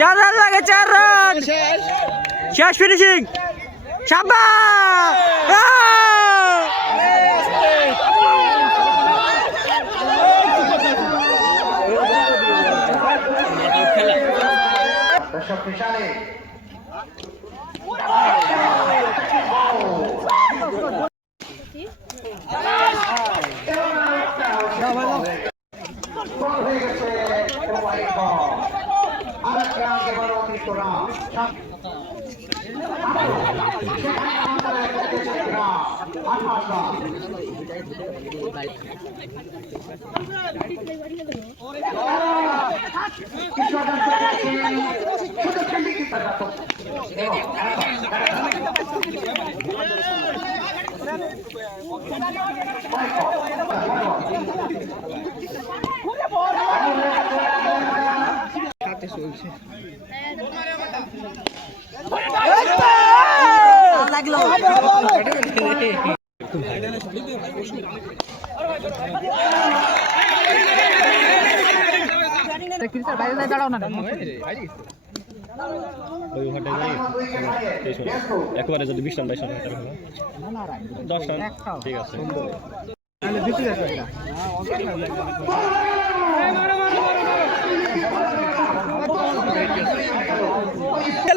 4 run লাগে, 4 run শেষ finishing একবারে যদি 20 রান 22 রান 10 রান ঠিক আছে।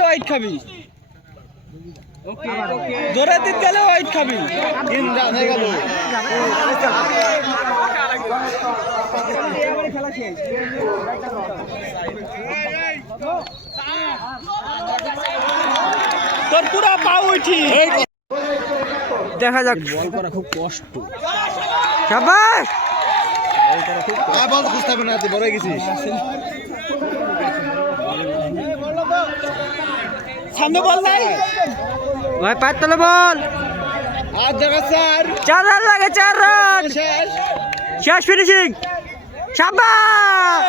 হোয়াইট খাবি জোরে দিন গেলে হোয়াইট খাবি তোর পুরা পা উঠি দেখা যাক। বল করা খুব কষ্ট। শাবাশ বল খুঁজতে হবে না, তুই বড় হয়ে গেছিস। সামনে বল নাই ভাই, পাঁচ তলে বল। আর জায়গা স্যার 4 রান লাগে, 4 রান শেষ ফিনিশিং শাবাশ